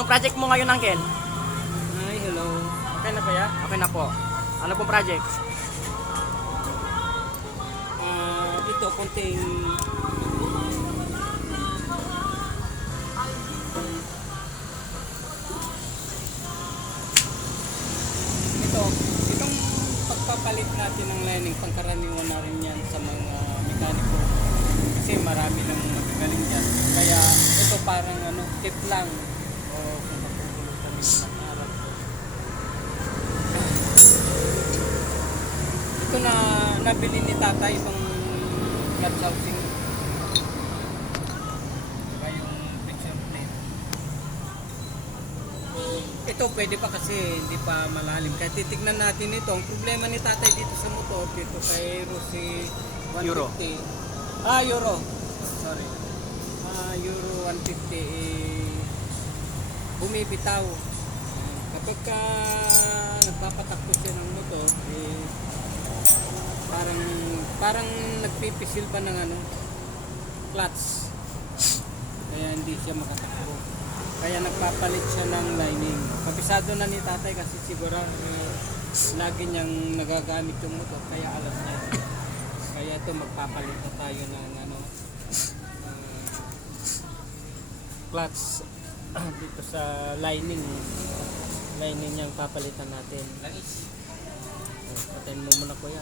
Anong project mo ngayon, Uncle? Hi, hello. Okay na kuya? Okay na po. Ano pong project? Ito, konting itong pagpapalit natin ng lining, pangkaraniwan na rin yan sa mga mekaniko. Kasi marami nang magagaling dyan. Kaya ito parang tip lang. O kung matutulog kami ng araw. Ito na nabili ni tatay itong clutch housing. Saka yung friction plate. Ito pwede pa kasi hindi pa malalim. Kaya titignan natin ito. Ang problema ni tatay dito sa motor, dito kay Rossi 150. Euro. Euro. Sorry. Euro 150 bumibitaw. Kapag nagpapatakbo siya ng motor, parang nagpipisil pa ng clutch. Kaya hindi siya makatakbo. Kaya nagpapalit siya ng lining. Kabisado na ni tatay kasi siguro lagi niyang nagagamit yung motor, kaya alam niya. Kaya ito magpapalit na tayo ng clutch dito sa lining niyang papalitan natin. Patayin mo muna kuya.